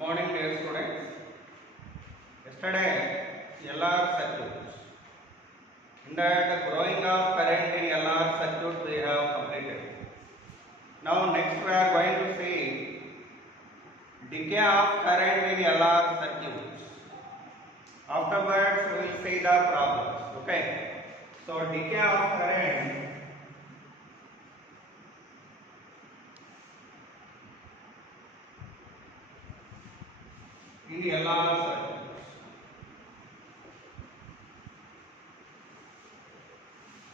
Morning, dear students. Yesterday, LR circuit. In that growing of current in LR circuit we have completed. Now next we are going to see decay of current in LR circuit. Afterwards we will see the problems. Okay. So decay of current in LR circuit.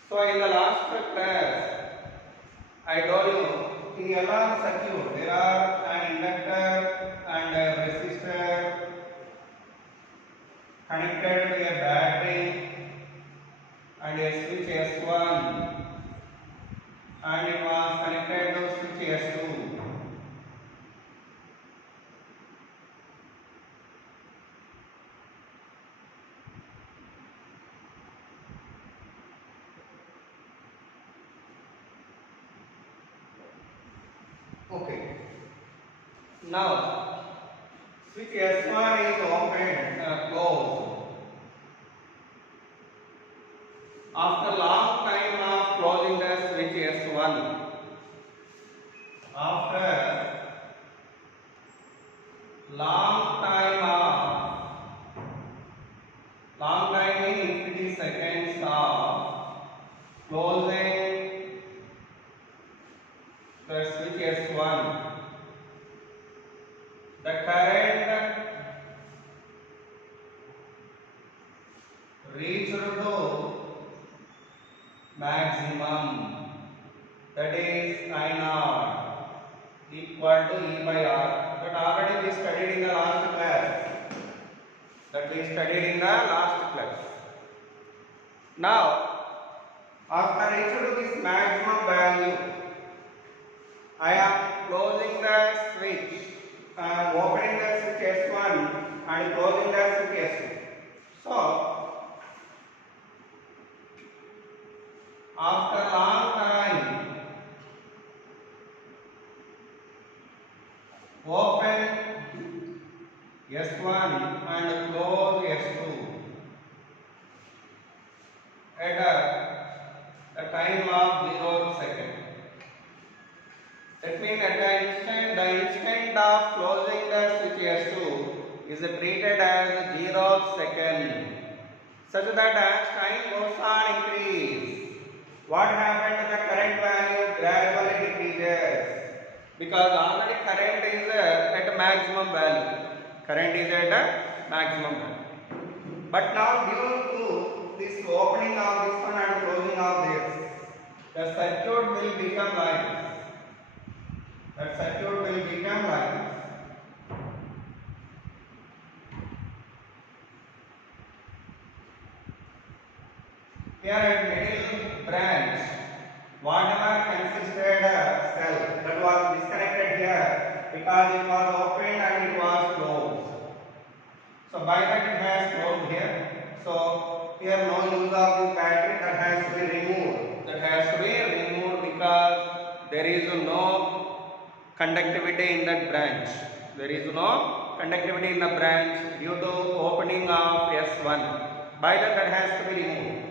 So in the last class, I told you in LR circuit there are an inductor and a resistor connected to a battery and a switch S1, and it was connected to switch S2. Okay. Now switch S1 is open, closed. After long time of closing the switch S1, after long time in infinity seconds of closing the switch S1, the current reached to maximum, that is I naught equal to E by R. That already we studied in the last class. Now, after reaching to this maximum value, I am closing the switch, opening the switch S1 and closing the switch S2. So, after long time, open S1 and close S2 at a time of 0 second. That means at the instant of closing the switch S2 is treated as 0 second, such that as time goes on increase, what happened to the current value gradually decreases, because already current is at maximum value. But now due to this opening of this one and closing of this, the circuit will become like this. Here at middle branch, whatever consisted cell that was disconnected here because it was opened and it was closed. So by that it has closed here. So here no use of this battery, that has to be removed. Because there is no conductivity in that branch. Due to opening of S1. By that has to be removed.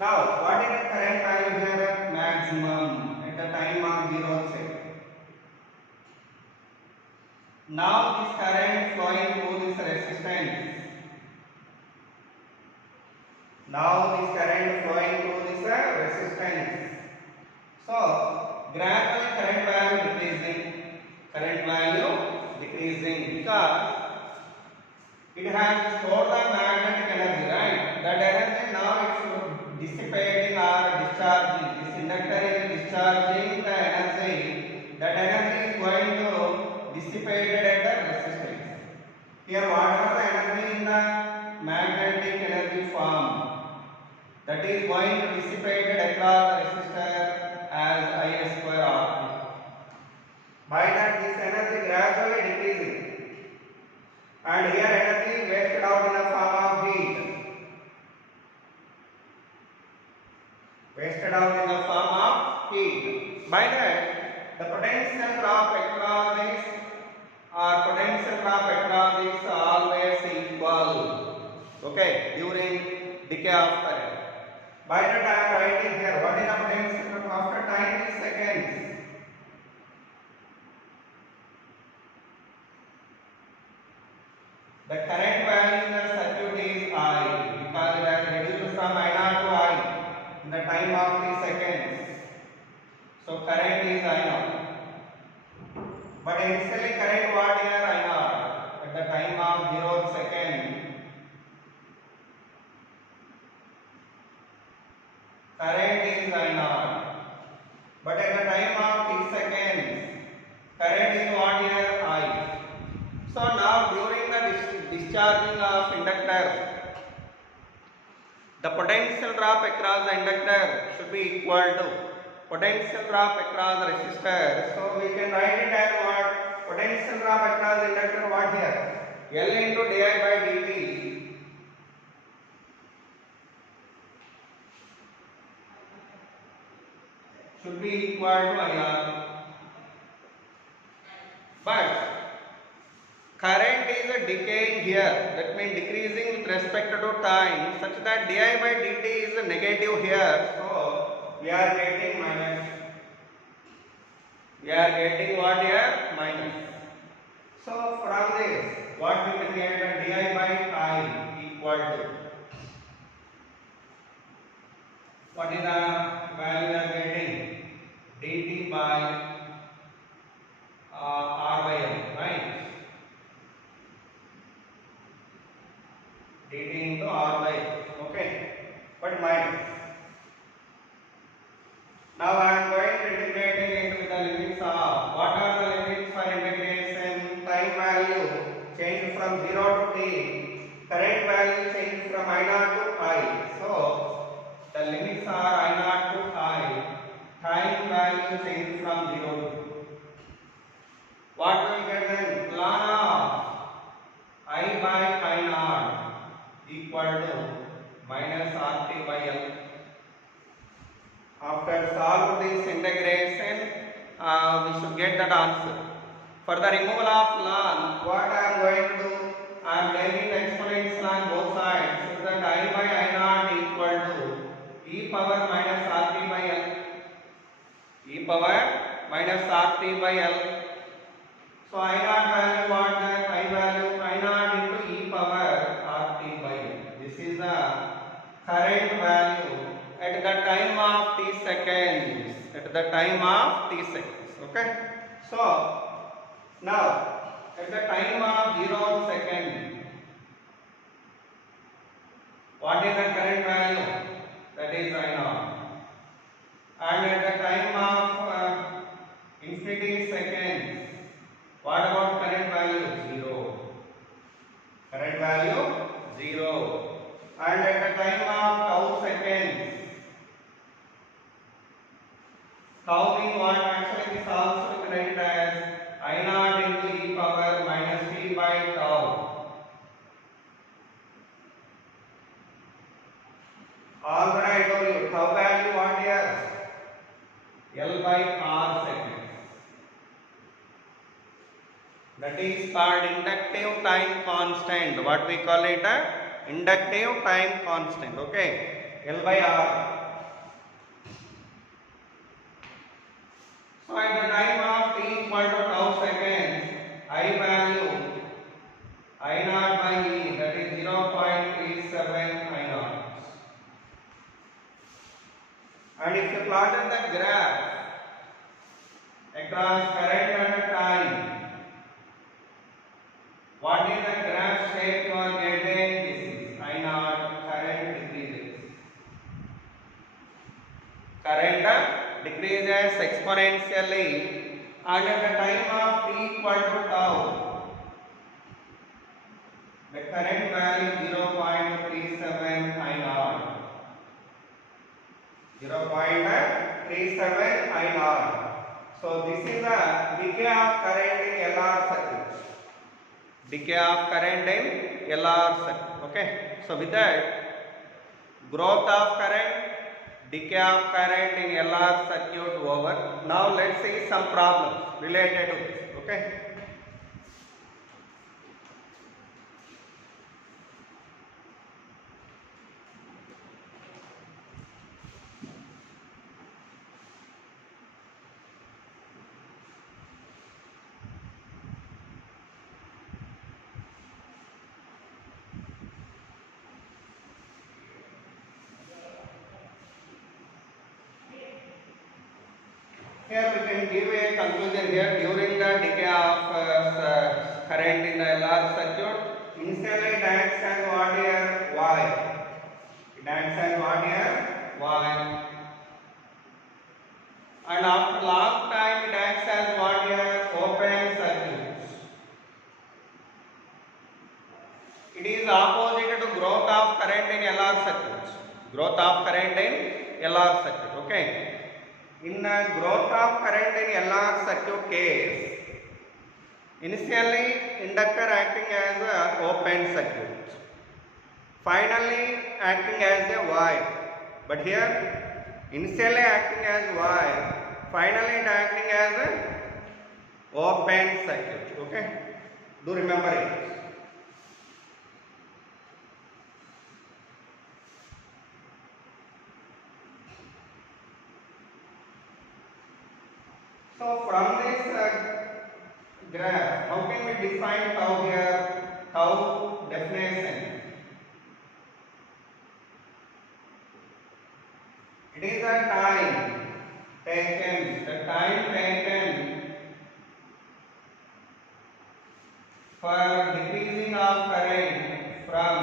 Now, what is the current value here? Maximum at the time of 0 second. Now, this current flowing through this resistance. So, gradually current value decreasing because it has stored the magnetic energy, right? That energy now it's dissipating or discharging. This inductor is discharging the energy. That energy is going to dissipate at the resistance. Here, whatever the energy in the magnetic energy form, that is going to dissipate across the resistor as I square R. By that, this energy gradually decreasing, and here energy wasted out in the form of heat. By that, the potential drop across this or potential drop across these always equal. Okay, during decay of current. By the time writing here, what is the potential after time is seconds? The current value in the circuit is I because it has reduced from I0 to I in the time of 3 seconds. So current is I0. But initially current what here I0 at the time of 0 second. Current is I0. But at the time of 3 seconds, current is what here I. So now during the discharging of inductor, the potential drop across the inductor should be equal to potential drop across the resistor. So we can write it as what? Potential drop across the inductor what here? L into di by dt should be equal to IR. But current is decaying here, that means decreasing with respect to time, such that di by dt is negative here. So we are getting minus. We are getting what here? Minus. So from this, what we can get the di by I equal to. What is the value we are getting? dt by r by l, right? dt into r by l, okay? But minus. Now I am going to integrating into the limits of. What are the limits for integration? Time value change from 0 to t. Current value change from I0 to I. So the limits are I0 to I. Time value change from 0 to t. What will get then? Ln of I by I0 equal to minus RT by L. After solve this integration, we should get that answer. For the removal of ln, what I am going to do? I am taking exponents on both sides, so that I by I0 equal to e power minus RT by L. E power minus RT by L. So I0 value what? That I value I0 into e power RT by L. This is the current value at the time of t seconds. At the time of t seconds. Okay. So now at the time of 0 second, what is the current value? That is I0. And at the time of infinity seconds, what about current value? 0. Current value 0. And at the time of tau seconds, tau means what? Actually this also we can write it as I0 into e power minus t by tau. Already I told you tau value what here? L by r seconds. That is called inductive time constant. What we call it? Inductive time constant. Okay. L by r. So at the time of t equal to tau seconds, I value I0 by E, that is 0.37 I0. And if you plotted the graph across current and time, what is the graph shape you are getting? This is I0, current decreases. Current decreases exponentially, and at the time of t equal to tau, the current value 0.37 I0. 0.37 I0. So this is the decay of current in LR circuit. Decay of current in LR circuit. Okay. So with that, growth of current, decay of current in LR circuit over. Now let's see some problems related to this. Okay. Here we can give a conclusion here. During the decay of current in the large circuit, initially it acts as what here? Y. It acts as what here? Y. And after long time it acts as what here? Open circuit. It is opposite to growth of current in LR circuits. Growth of current in LR circuit. Okay. In growth of current in LR circuit case, initially inductor acting as a open circuit, finally acting as a Y. But here initially acting as Y, finally it acting as a open circuit. Okay. Do remember it. So from this graph, how can we define tau here? Tau definition. It is a time taken, the time taken for decreasing of current from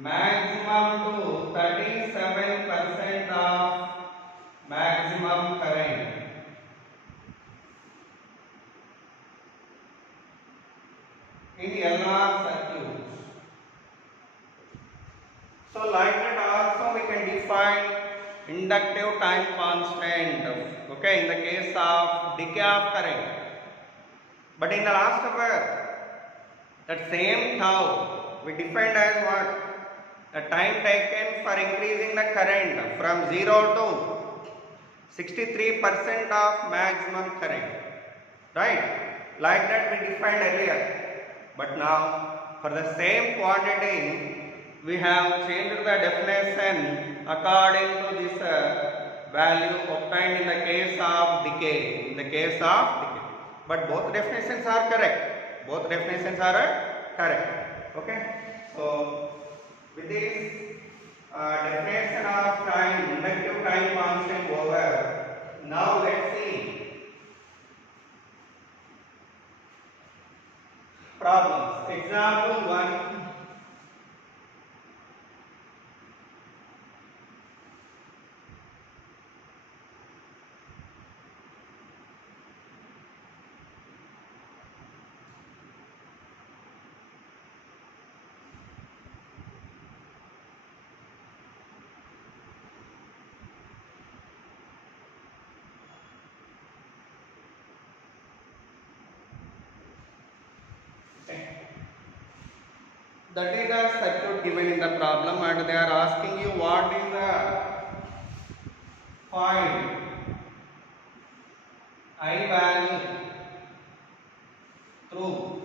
maximum to 37% of maximum current. In LR circuits. So like that also we can define inductive time constant, okay, in the case of decay of current. But in the last hour, that same tau we defined as what? The time taken for increasing the current from 0 to 63% of maximum current, right? Like that we defined earlier. But now for the same quantity we have changed the definition according to this value obtained in the case of decay. But both definitions are correct. Okay. So with this definition of time, inductive time constant over. Now let's see problems. Example 1. That is the circuit given in the problem, and they are asking you what is the find I value through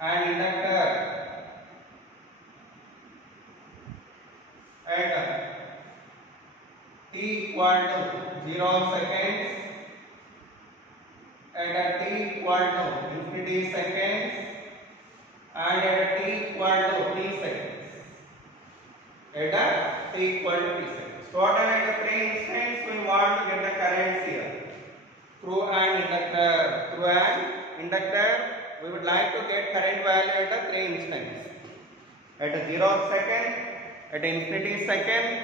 an inductor at t equal to 0 seconds, at t equal to infinity seconds, and at t equal to t seconds. At t equal to t seconds. Total at 3 instants we want to get the currents here through an inductor. We would like to get current value at the 3 instants. At 0 second, at infinity second,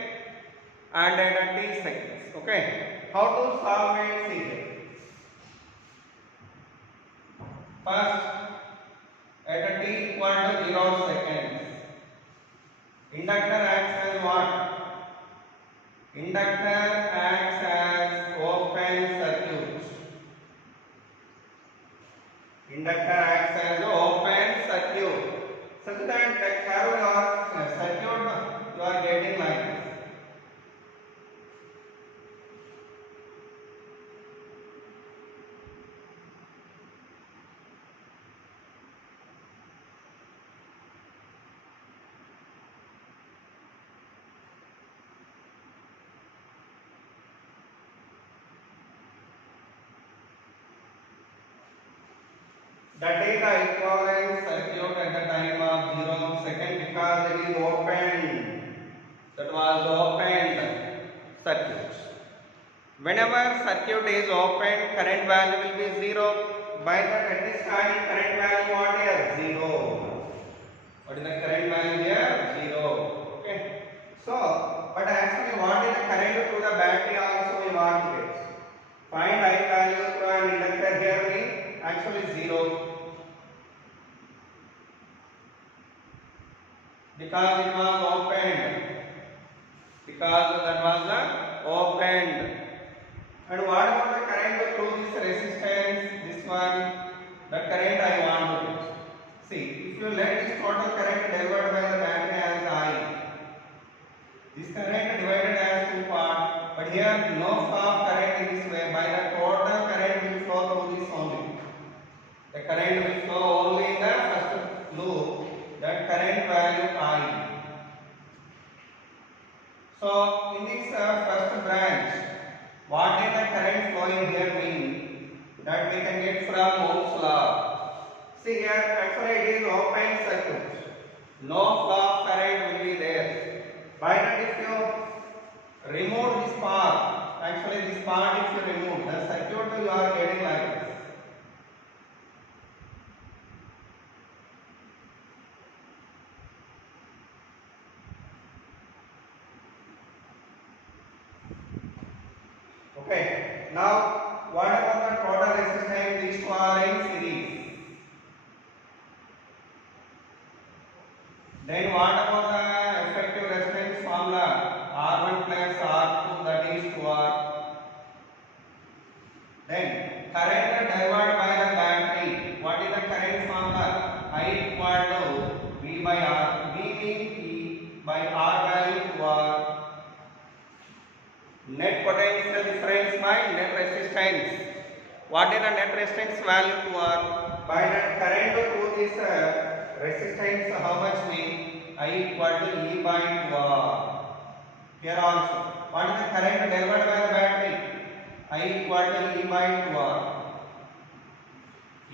and at t seconds. Okay. How to solve it? See. First, at t equal to 0 seconds, inductor acts as what? Inductor acts as open circuit. Inductor acts as open circuit. Such that curve your circuit you are getting like this. That is the equivalent circuit at the time of 0 second because it is open. That was opened circuit. Whenever circuit is open, current value will be 0. By that, at this time, current value what is 0. What is the current value here? 0. Okay. So, but actually, what is the current through the battery also we want to get. Find I value through an inductor here means actually 0. Because it was opened. Because that was opened. And what about the current through this resistance? This one, the current I want to get. See, if you let this total current divided by the battery as I, this current divided as two parts, but here no flow of current in this way. By the total current will flow through this only. The current will flow only in the first loop. That current value I. So in this first branch, what is the current flowing here mean? That we can get from Ohm's law. See here, actually it is open circuit. No flow of current will be there. By that, if you remove this part, actually this part if you remove, the circuit you are getting like this. Okay. Now, what about the total resistance? These two are in series. Then what about the effective resistance formula? R1 plus R2, that is 2R. Then current divided by the battery. What is the current formula? I equal to V by R. V means E by R value 2R. Net potential difference by net resistance. What is the net resistance value to R? By the current through this resistance, how much we? I equal to E by 2R. Here also. What is the current divided by the battery? I equal to E by 2R.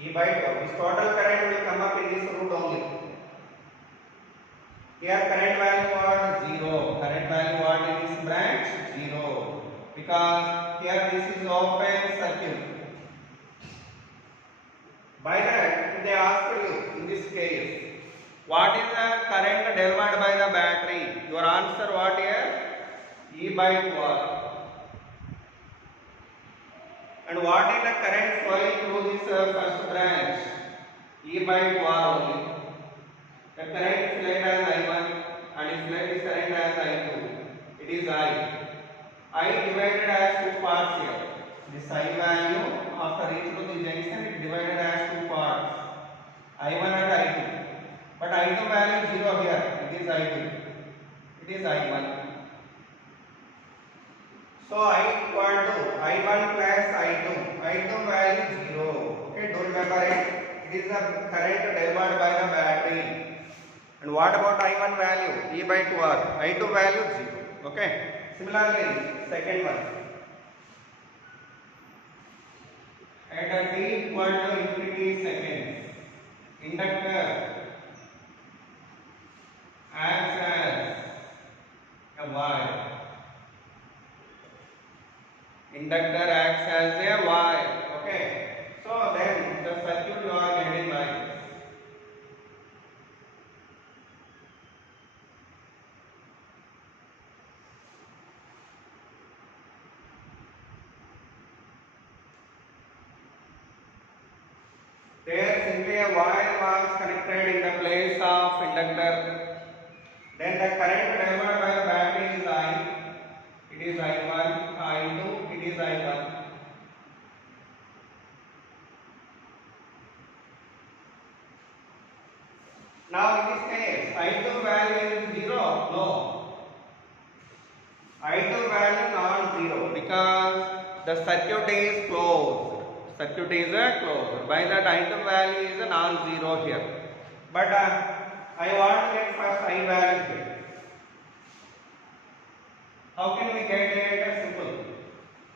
E by 2R. This total current will come up in this root only. Here current value what? 0. Current value what in this branch? 0. Because here this is open circuit. By that, if they ask you in this case, what is the current divided by the battery? Your answer what here? E by 2R. And what is the current flowing through this first branch? E by 2R only. The current is let as I1 and if let is current as I2. It is I. I divided as two parts here. This I value after reaching to the junction it divided as two parts. I1 and I2. But I2 value 0 here. It is I2. It is I1. So I equal to I1 plus I2. I2 value 0. Okay, do remember it. It is the current divided by the battery. And what about I1 value? E by 2R. I2 value 0. Okay. Similarly, second one. At a t equal to infinity seconds, inductor acts as a wire. Inductor acts as a wire. Okay. So then the circuit you are getting like this. There simply a wire was connected in the place of inductor. Then the current divided by the battery is I. It is I1, I2, it is I1. Now in this case, I2 value is 0? No. I2 value non-zero because the circuit is closed. Circuit is closed. By that I2 value is a non-zero here. But I want to get first I value here. How can we get it? Simple.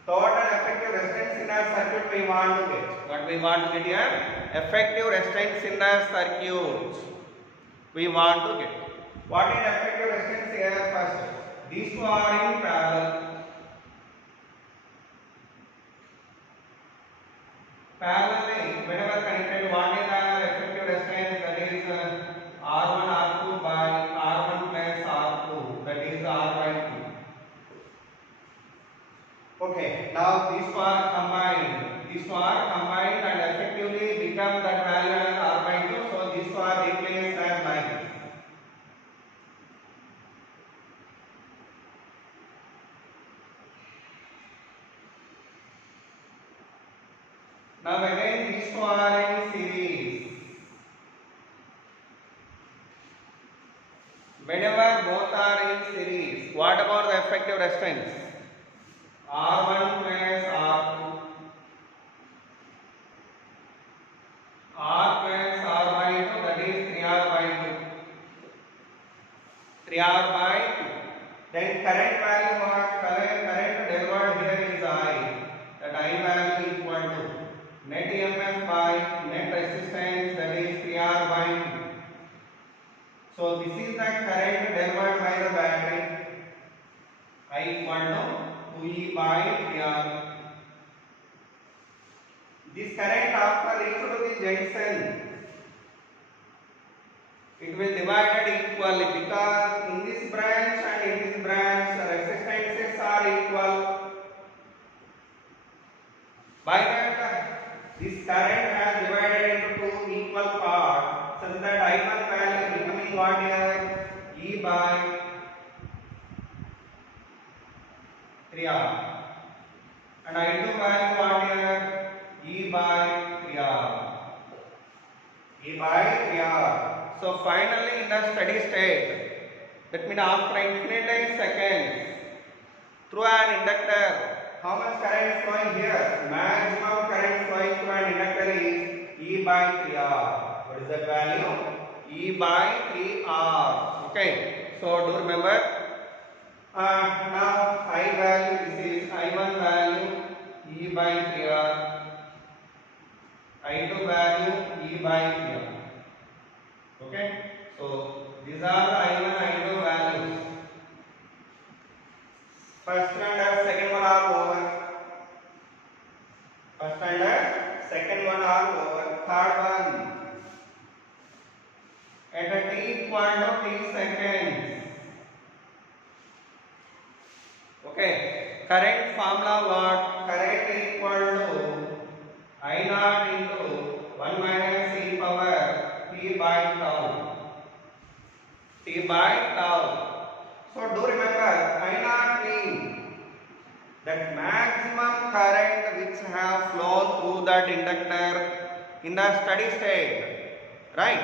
Total effective resistance in our circuit we want to get. What we want to get here? effective resistance in the circuit we want to get. What is effective resistance here? First, these two are in parallel. Parallelly, whenever connected, what is the effective resistance? That is R1 R2 by R1 plus R2. That is R by 2. Okay. Now these two are combined. These two are combined and effectively become that value as R by 2. So these two are replaced as lines. Now again these two are in series. Whenever both are in series, what about the effective resistance? R1 plus R2. R plus R by 2, that is 3R by 2. 3R by 2. Then current value what? Current delivered here is I. That I value equal to net EMF by net resistance, that is 3R by 2. So this is the current delivered by the battery. I equal to 2E by 3R. This current after reach to the junction, it will divide it equally, because in this branch and in this branch the resistances are equal. By that, this current has divided into two equal parts, such that I1 value becoming what here? E by 3R, and I2 value what here? E by 3R. E by 3R. So finally in the steady state, that means after infinite seconds, through an inductor, how much current is flowing here? Maximum current flowing through an inductor is E by 3R. What is that value? E by 3R. Okay. So do remember. Now I value, this is I1 value E by 3R. I2 value E by 3R. Okay. So these are the I1 I2 values. First and second one are over. First and second one are over. Third one, at a t equal to t seconds. Okay. Current formula what? Current equal to I naught into 1 minus e power t by tau. T by tau. So do remember, I naught means that maximum current which have flown through that inductor in the steady state, right?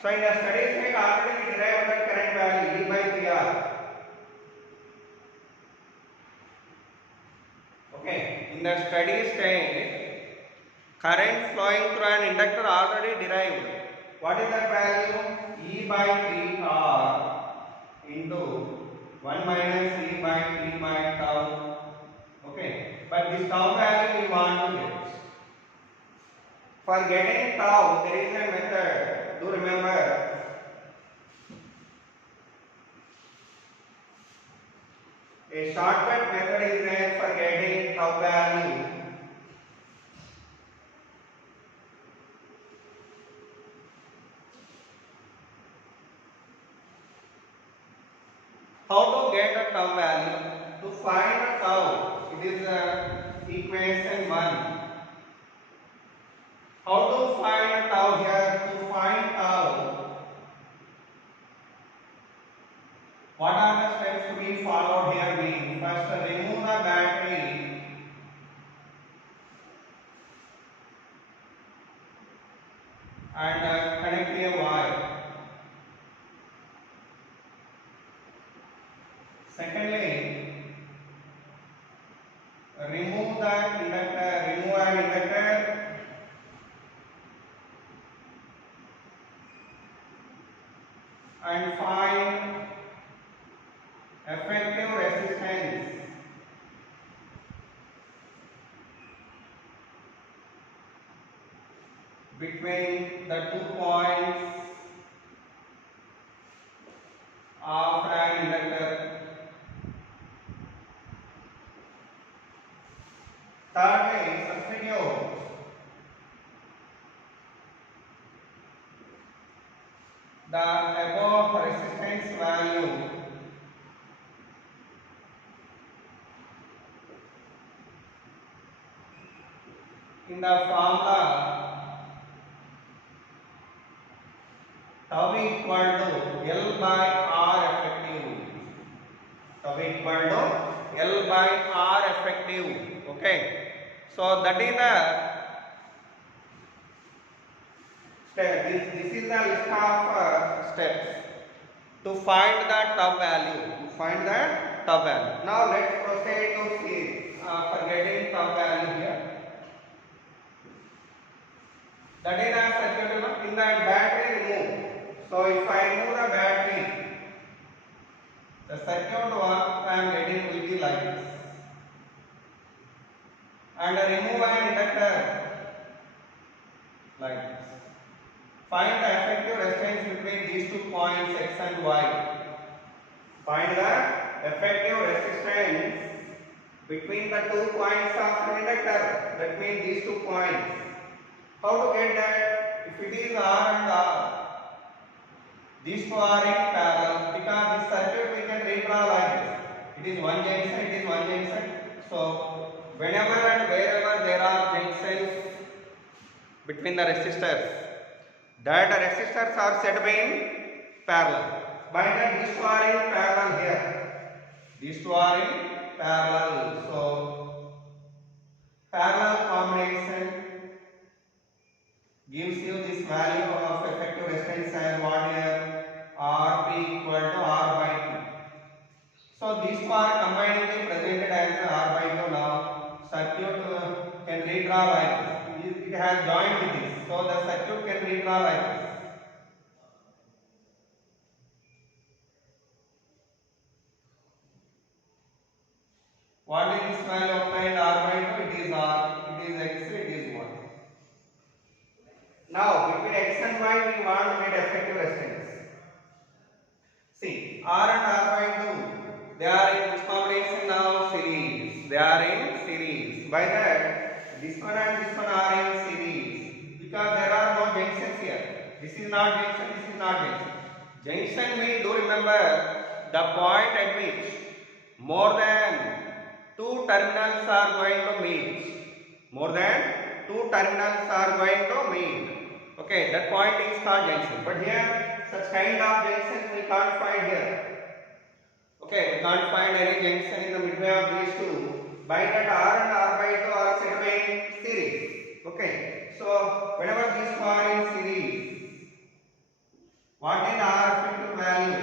So in the steady state already we derived that current value E by 3R. Okay, in the steady state, current flowing through an inductor already derived. What is that value? E by 3R into 1 minus E by t by tau. Okay, but this tau value we want to get. For getting tau, there is a method. Do remember. A shortcut method is there for getting tau value. How to get a tau value? To find a tau, it is equation 1. How to find tau here? To find tau, what are the steps to be followed here? Means first remove the battery and connect a wire. Secondly, remove the inductor, remove an inductor, and find effective resistance. between the 2 points of an inductor. Thirdly, substitute the above resistance value in the formula tau equal to L by R effective. Tau equal to L by R effective. Okay. So that is the step. This is the list of steps to find the tau value. Now let's proceed to see for getting tau value here. That is the circuit in the battery remove. So if I remove the battery, the circuit what I am getting will be like this. And remove an inductor like this. Find the effective resistance between these 2 points X and Y. Find the effective resistance between the 2 points of an inductor. That means these 2 points. How to get that? If it is R and R, these two are in parallel, because this circuit we can redraw like this. It is one junction. So whenever and wherever there are junctions between the resistors, that resistors are said to be in parallel. By that these two are in parallel here. These two are in parallel. So parallel combination gives you this value of effective resistance as what here Rp equal to R by 2. So these two are combinedly presented as R by 2 now. Circuit can redraw like this. It has joined with this. So the circuit can redraw like this. What is this value obtained R by 2? It is R. It is X. It is 1. Now between X and Y we want to get effective resistance. See, R and R by 2, they are in which combination now? Series. They are in series. By that, this one and this one are in series. Because there are no junctions here. This is not junction, this is not junction. Junction means, do remember, the point at which more than 2 terminals are going to meet. More than 2 terminals are going to meet. Okay, that point is called junction. But here, such kind of junction we can't find here. Okay, we can't find any junction in the midway of these two. By that R and R by 2 are said to be in series. Okay, so whenever these two are in series, what is R effective value?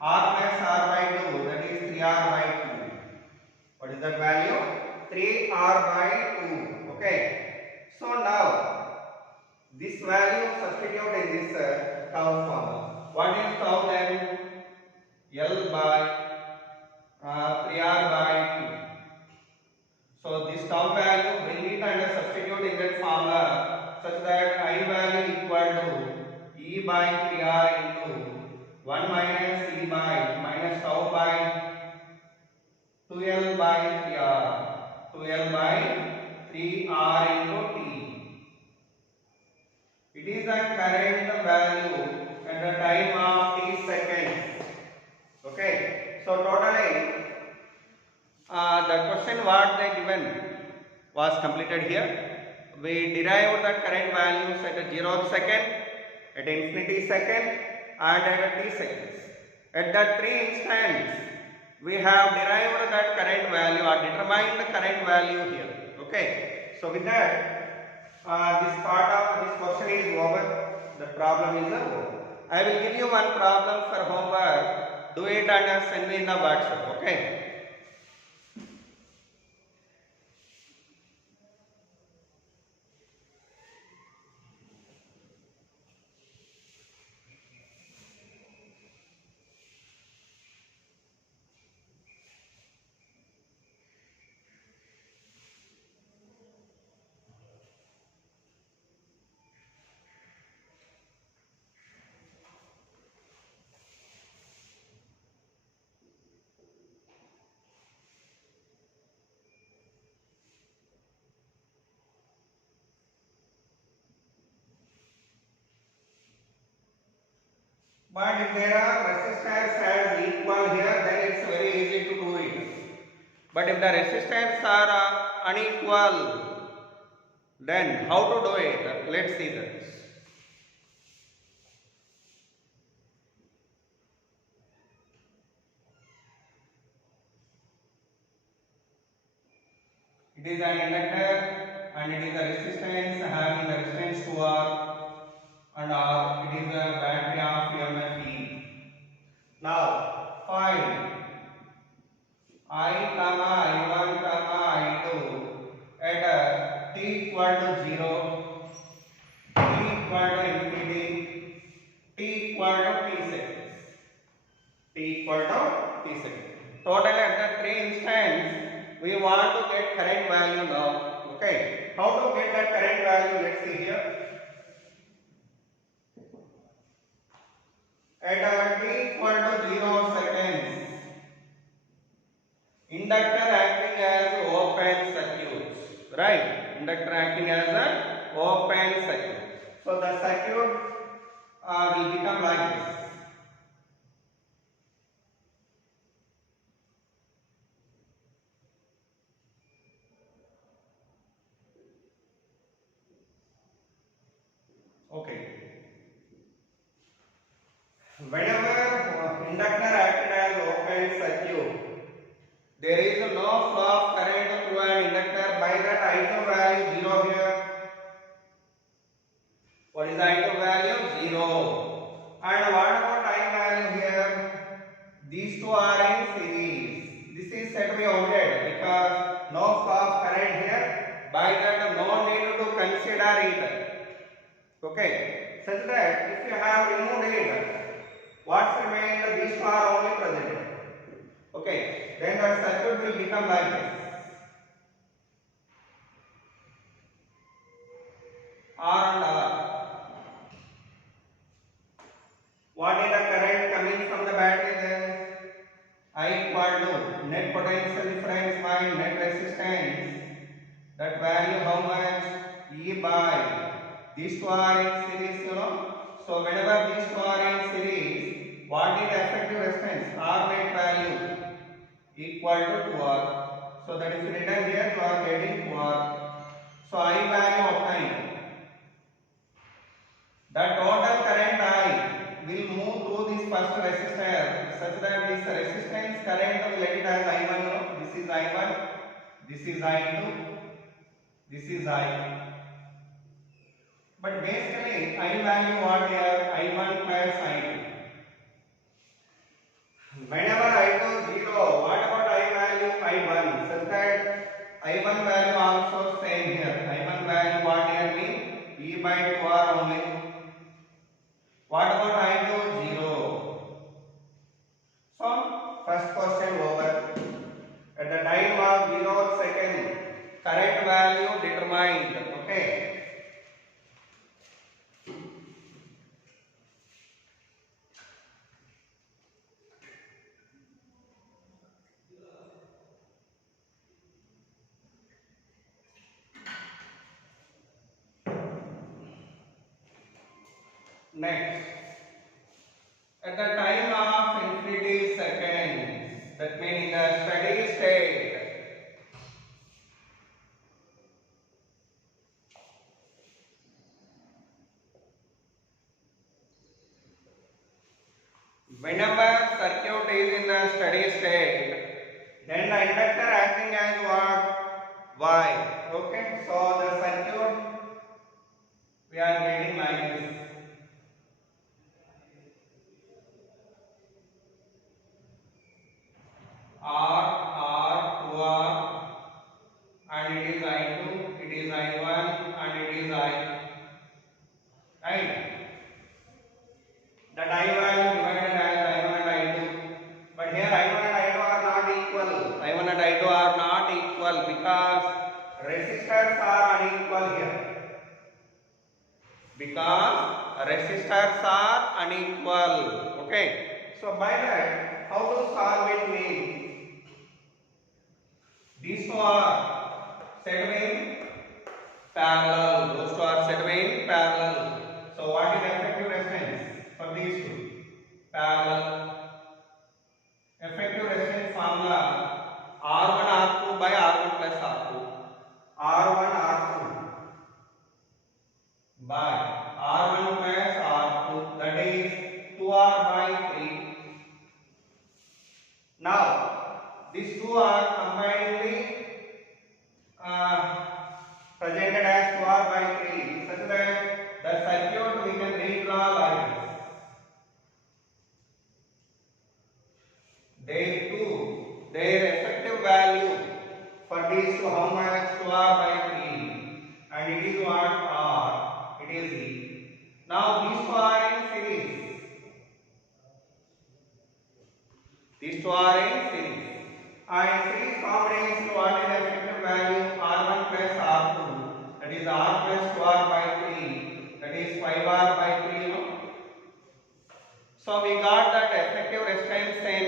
R plus R by 2, that is 3R by 2. What is that value? 3R by 2. Okay, so now this value substitute in this tau formula. What is tau then? L by 3R by 2. So this tau value, bring it and substitute in that formula such that I value equal to E by 3R into 1 minus E by minus tau by 2L by 3R. 2L by 3R into T. It is the current value at the time of t seconds. Okay, so totally the question what they given was completed here. We derived the current values at the 0th second, at infinity second, and at t seconds. At the 3 instants, we have derived that current value or determined the current value here. Okay, so with that, this part of this question is over. The problem is over. I will give you one problem for homework. Do it and send me in the WhatsApp. Okay. But if there are resistors as equal here, then it's very easy to do it. But if the resistors are unequal, then how to do it? Let's see that. It is an inductor and it is a resistance having the resistance to R and R. It is a battery of EMF E. Now find I comma I1 comma I2 at t equal to 0, t equal to infinity, t equal to t seconds, t equal to t seconds. Total at the 3 instants we want to get current value now. Okay, how to get that current value? Let's see here. At t equal to 0 seconds, inductor acting as open circuits, right? Inductor acting as a open circuit. So the circuit will become like this. Okay. Whenever inductor acted as open circuit, there is no flow of current through an inductor. By that I2 value 0 here. What is the I2 value? 0. And what about I value here? These two are in series. This is said to be omitted because no flow of current here. By that no need to consider it. Okay. Such that if you have removed it, what's remained? These two are only present. Okay. Then the circuit will become like this. R and R. What is the current coming from the battery then? I equal to net potential difference by net resistance. That value how much? E by these two are in series, you know. So whenever these two are in series, what is the effective resistance? R net value equal to 2R. So that is written here, you are getting 2R. So I value obtained. The total current I will move through this first resistor such that this resistance current will let it as I1. No? This is I1, this is I2, this is I. But basically I value what here? I1 plus I2. Whenever I2 is 0, what about I value? I1. Such that I1 value also same here. I1 value what here means? E by 2R only. What about I2? 0. So, first question over. At the time of 0 second, current value determined. Okay. Next. At the time of infinity seconds, that means in the steady state, whenever circuit is in the steady state, then the inductor acting as what? Y. Okay. So the circuit we are getting like this. R, 2R, and it is I2, it is I1, and it is I. Right? That I value divided as I1 and I2. But here I1 and I2 are not equal. I1 and I2 are not equal because resistors are unequal here. Because resistors are unequal. Okay. So by that, how to solve it means these two are set in parallel. Those two are set in parallel. So what is the effective resistance for these two? parallel. Effective resistance formula R1 R2 by R1 plus R2. R1 R2 by R1 plus R2, that is 2R by 3. Now these two are combinedly presented as 2R by 3, such that the circuit we can redraw like this. Their effective value for these two, how much? 2R by 3, and it is what? R. It is E. Now these two are in series. These two are in series. And series combination, what is the effective value? R1 plus R2. That is R plus 2R by 3. That is 5R by 3. No? So we got that effective resistance in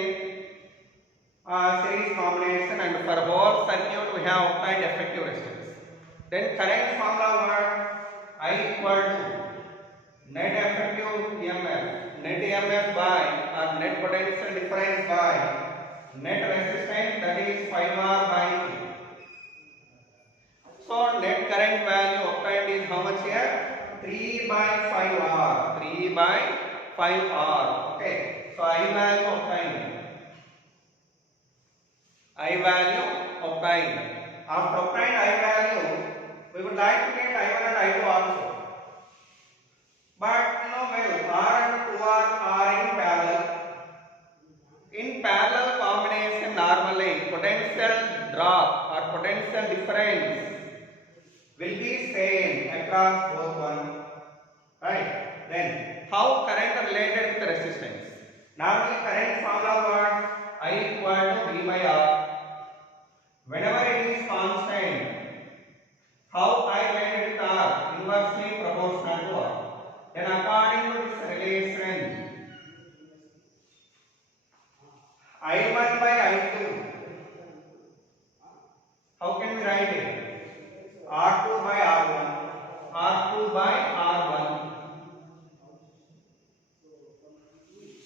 series combination, and for whole circuit we have obtained effective resistance. Then current formula what? I equal to net effective EMF, net EMF by or net potential difference by net resistance, that is 5R by 2. So net current value obtained is how much here? 3 by 5R. 3 by 5R. Okay. So I value obtained. I value obtained. After obtained I value, we would like to get I1 and I2 also. But well, R and 2R are in parallel. In parallel combination, normally potential drop or potential difference will be same across both one. Right? Then how current related with resistance? Normally current formula what? I equal to V by R. Whenever it is constant, how I related with R? Inversely proportional to R. Then according to this relation, I1 by I2, how can we write it? R2 by R1, R2 by R1.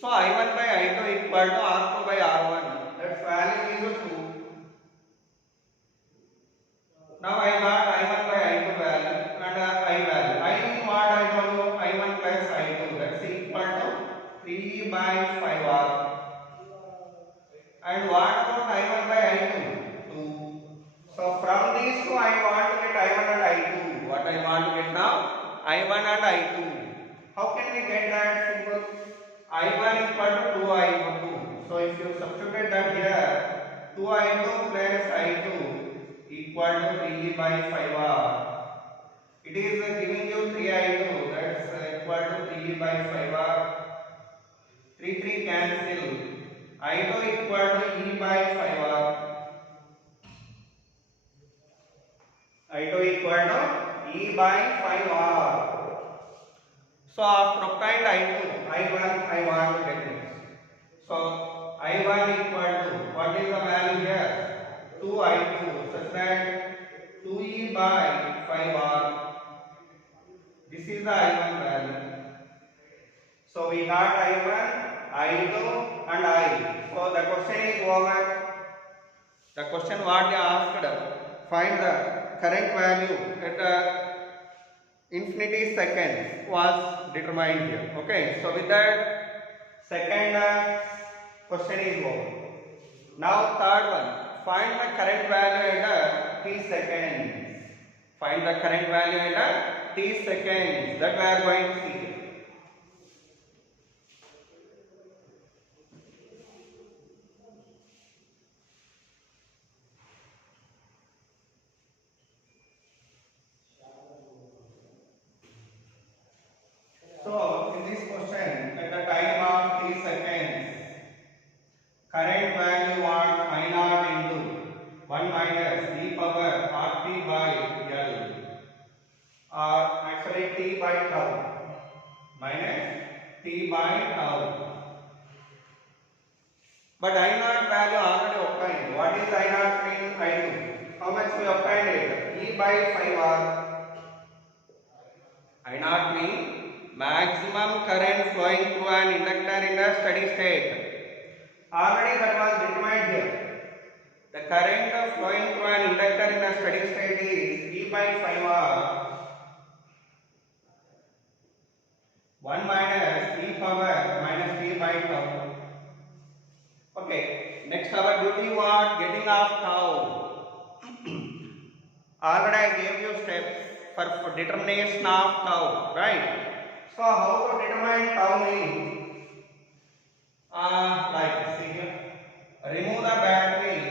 So I1 by I2 equal to R2 by R1. That value is 2. Now I got I1 by I2 value and I value. I mean what I told you? I1 plus I2, that's equal to 3 by 5R. And what about I1 by I2? 2. So from these two I want to get I1 and I2. What I want to get now? I1 and I2. How can we get that? Simple. I1 equal to 2I2. So if you substitute that here, 2I2 plus I2 equal to 3 by 5R. It is giving you 3I2, that's equal to 3 by 5R. 3 cancel. I2 equal to E by 5R. I2 equal to E by 5R. So after obtained I2, I1 I want to get this. So I1 equal to, what is the value here? 2I2, such that 2E by 5R. This is the I1 value. So we got I1, I2 and I. So the question is over. The question what they asked, find the current value at infinity seconds was determined here. Okay, so with that second question is over. Now third one. Find the current value at t seconds. Find the current value at t seconds. That we are going to see. So in this question, at the time of t seconds, current value was I naught into 1 minus e power RT by L, or actually t by tau minus t by tau. But I naught value already obtained. What is I naught mean? I2. How much we obtained it? E by 5R. I naught mean maximum current flowing through an inductor in the steady state. Already that was determined here. The current flowing through an inductor in the steady state is E by 5R 1 minus e power minus t by tau. Okay, next our duty was getting of tau. Already I gave you steps for determination of tau, right? So how to determine tau means like see here, remove the battery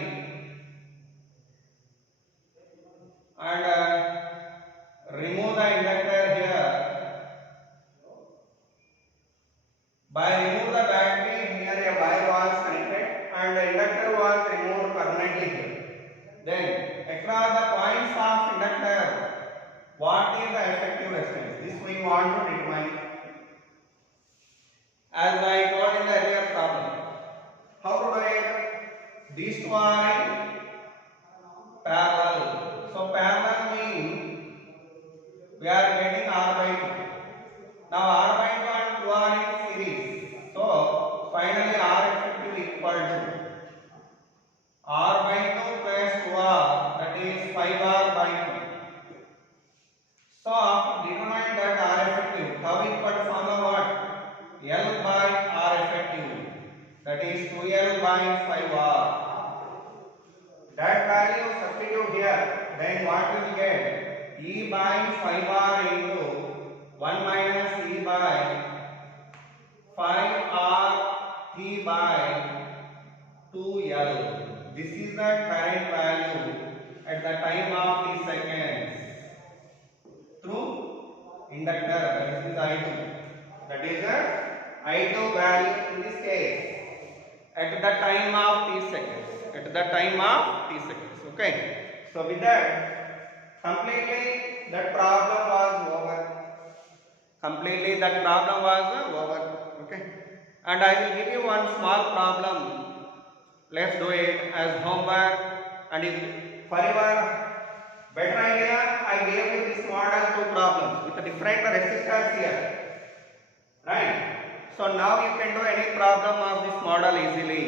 and remove the inductor here. By remove the battery, here a wire was connected and the inductor was removed permanently here. Then across the points of inductor, what is the effective resistance? This we want to determine. As I told in the earlier problem. How to do it? These two are in parallel. So parallel means we are getting R by 2. Now R by 2 and 2 are in series. So finally R effective equal to R by 2 plus 2R, that is 5R by 2. So after determine that R effective, tau equal to formula what? L by R effective, that is 2L by 5R. That value substitute here, then what will get? E by 5R into 1 minus E by 5R T by 2L. This is the current value at the time of t seconds through inductor. That is I2. That is the I2 value in this case at the time of t seconds. At the time of t seconds. Okay. So with that, completely that problem was over. Completely that problem was over. Okay. And I will give you one small problem. Let's do it as homework, and if for your better idea, I gave you this model 2 problems with different resistors here, right? So now you can do any problem of this model easily,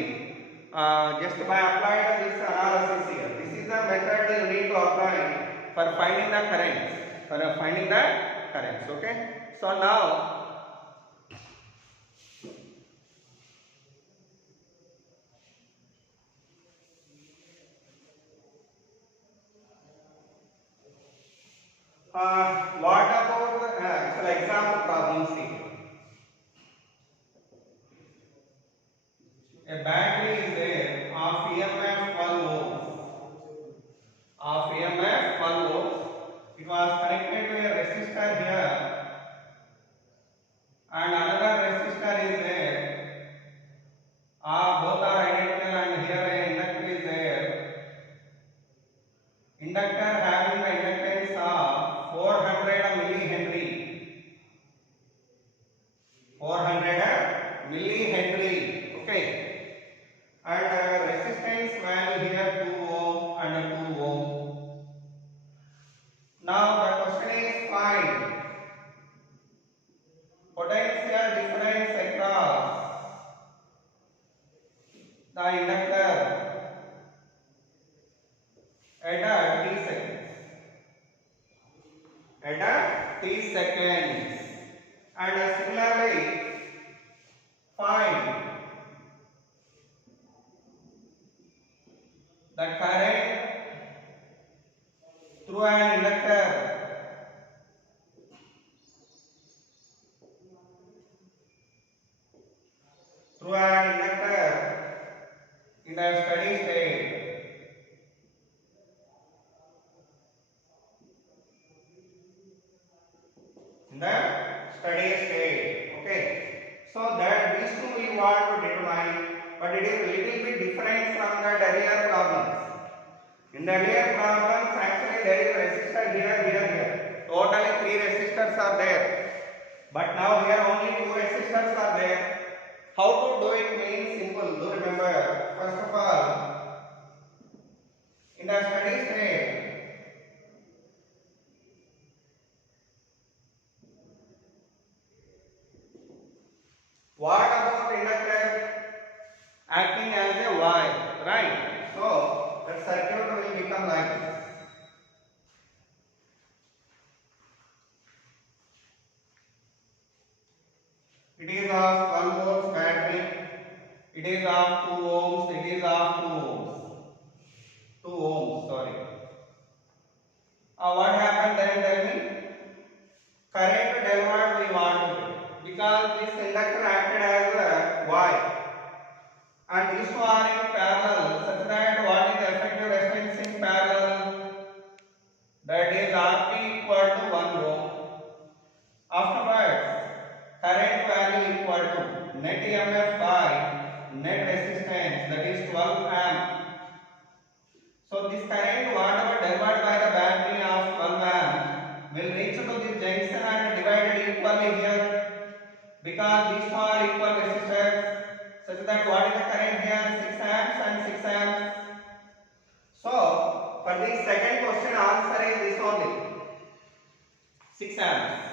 just by applying this analysis here. This is the method you need to apply for finding the currents. Okay. So now what about actual example problems here? A battery is there of EMF 12 volts. Of EMF 12 volts. It was connected to a resistor here, and another resistor is there. Both are identical, and here an inductor is there. Inductor having the inductance of 400 millihenry. 400 millihenry. Okay. And resistance value here 2 ohm and 2 ohm. Now the question is find potential difference across the inductor at t seconds. At t seconds. And similarly find the current through an inductor in a steady state. In the steady state. Okay. So that these two we want to determine, but it is a little bit different from the earlier problems. In the earlier problems, actually there is a resistor here. Totally 3 resistors are there. But now here only 2 resistors are there. How to do it means simple. Do remember, first of all, in a steady state, as a wire, right? So the circuit will become like this. It is of 1 volts battery. It is of 2 ohms. It is of 2 ohms. 2 ohms, sorry. What happened then? Tell me. Current del what we want to get, because this inductor acted as a wire and these two are in parallel, such that what is the effective resistance in parallel? That is Rp equal to 1 ohm. Afterwards, current value equal to net EMF by net resistance, that is 12 amp. So this current whatever delivered by the battery of 12 amp will reach to this junction and divided equally here, because these two are equal resistors, such that what is the current here? 6 amps and 6 amps. So for the second question answer is this only, 6 amps.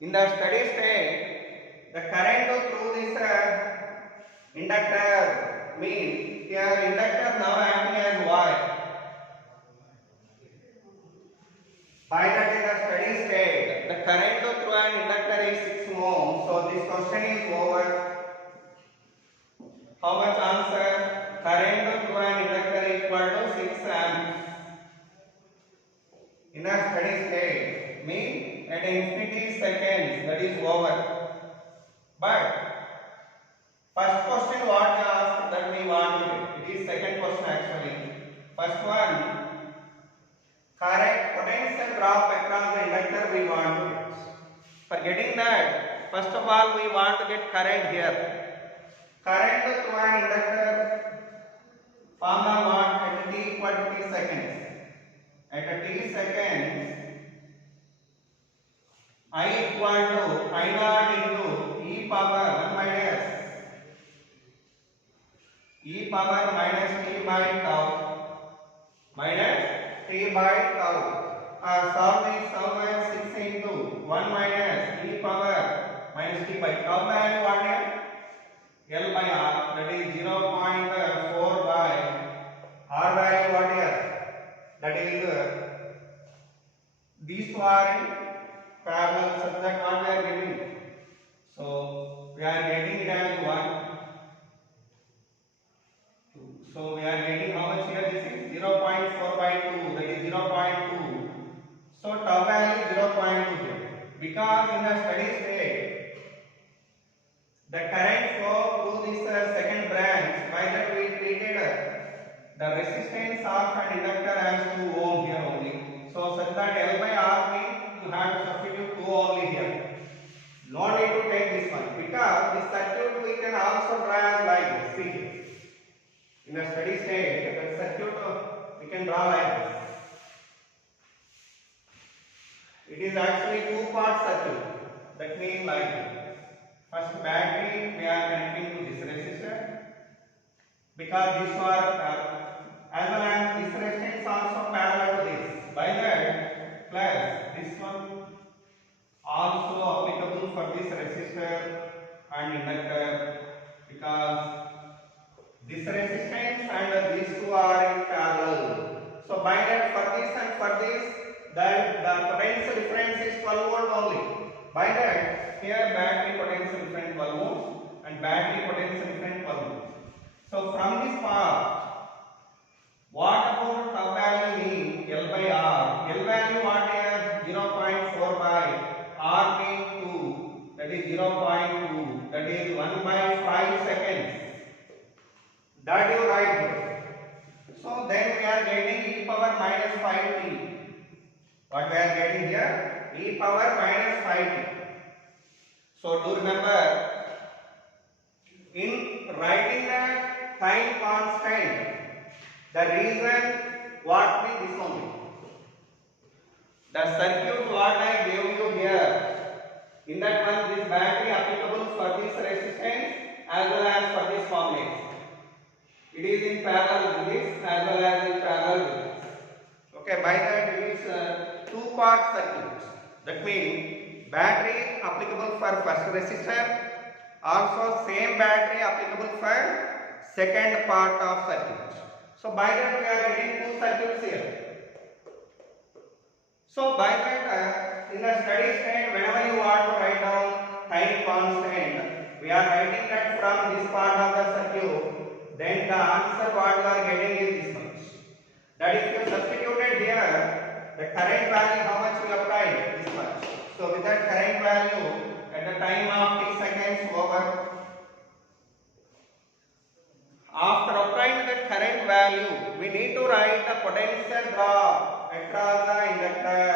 In the steady state, the current through this inductor means here inductor now acting as wire. By that in the steady state, the current through an inductor is 6 ohm. So this question is over. How much answer? Current through an inductor equal to 6 amps. In a steady state means at infinity seconds, that is over. But first question what we asked, that we want to get. It is second question actually. First one, correct potential drop across the inductor we want to get. For getting that, first of all we want to get current here. Current through an inductor, formula what? At t equal to t seconds. At t seconds, I equal to I naught into e power 1 minus e power minus t by tau minus t by tau. Solve this, how much? 6 into 1 minus e power minus t by tau value what here? L by R, that is 0.4 by R value what here? That is these two are in parallel, such that what we are getting. So we are getting it as 1, 2. So we are getting how much here? This is 0.4 by 2, that is 0.2. So tau value 0.2 here. Because in a steady state, the current flow through this second branch, by that we treated the resistance of an inductor as 2 ohm here only. So such that L by R means you have to substitute 2 only here. No need to take this one, because this circuit we can also draw as like this. See here. In a steady state, the circuit we can draw like this. It is actually 2-part circuit. That means like this. First battery we are connecting to this resistor, because these are as well as this resistance also parallel to this. By that, plus this one also applicable for this resistor and inductor, because this resistance and these two are in parallel. So by that, for this and for this, the potential difference is 12 volt only. By that, here battery potential difference 12 volts and battery potential difference 12 volts. So from this part, what about tau value mean? L by R. L value what here? 0.4 by R being 2, that is 0.2, that is 1 by 5 seconds. That you write here. So then we are getting e power minus 5t. What we are getting here? E power minus 5t. So do remember, in writing the time constant, the reason what be this only. The circuit what I gave you here, in that one this battery applicable for this resistance as well as for this complex. It is in parallel with this as well as in parallel with this. Okay, by that it is 2-part circuit. That means battery applicable for first resistor, also same battery applicable for second part of circuit. So by that we are getting two circuits here. So by that in the steady state, whenever you want to write down time constant, we are writing that from this part of the circuit, then the answer what you are getting is this much. That if you substituted here, the current value how much we applied this much. So with that current value at the time of t seconds over. After applying the current value, we need to write the potential drop across the inductor.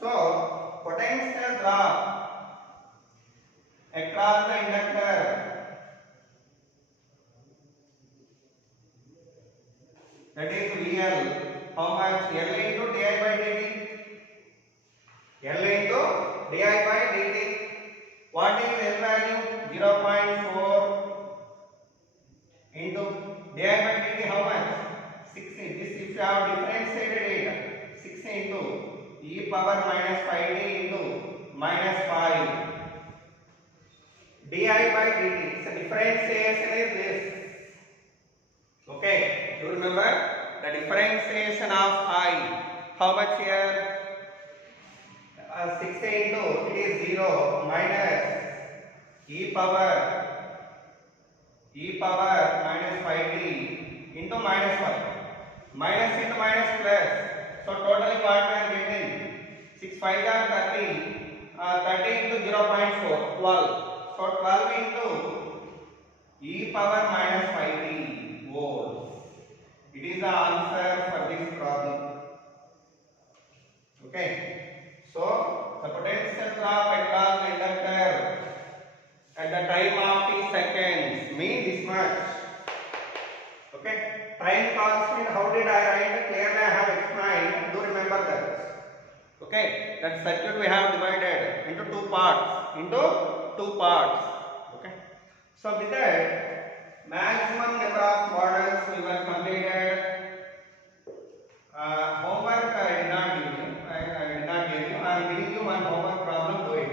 So, potential drop across the inductor, that is VL. How much? L into di by dt. L into di by dt. What is L value? 0.4 into di by dt how much? 16. This if you have differentiated it, 6 into e power minus 5t into minus 5 di by dt. So differentiation is this. Okay, you remember the differentiation of I. How much here? 6 into it is 0 minus e power minus 5t into minus 5. Minus into minus plus. So totally what we are getting? 6 5 are 30. 30 into 0.4, 12. So 12 into e power minus 5t volts. It is the answer for this problem. Okay. So the potential drop across the inductor at the time of t seconds mean this much. Okay. Time constant, how did I write? Clearly I have explained. Do remember that. Okay. That circuit we have divided into two parts. Okay. So with that, maximum number of models we were completed. Homework I did not give you. I did not give you. I am giving you one homework problem. Do it.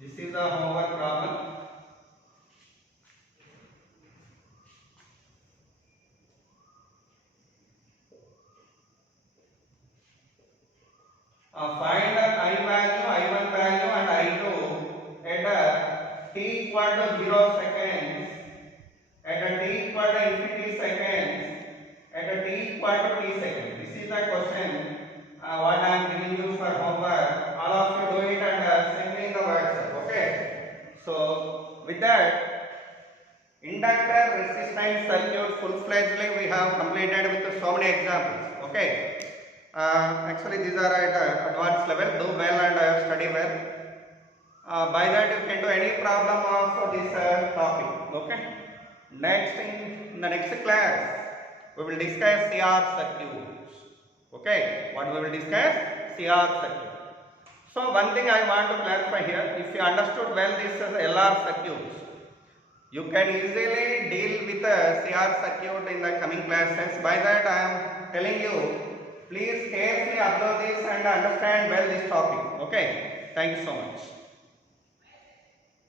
This is the homework problem. Find the I value, I1 value and I2 at t equal to 0 seconds, at t equal to infinity seconds, at t equal to t seconds. This is the question what I am giving you for homework. All of you do it and send me in the WhatsApp. Okay. So with that, inductor resistance circuit full-fledgedly we have completed with so many examples. Okay. Actually these are at advanced level. Do well and study well. By that you can do any problem of this topic. Okay. Next in the next class we will discuss CR circuits. Okay. What we will discuss? CR circuit. So one thing I want to clarify here. If you understood well this LR circuits, you can easily deal with a CR circuit in the coming classes. By that I am telling you, please carefully observe this and understand well this topic. Okay. Thank you so much.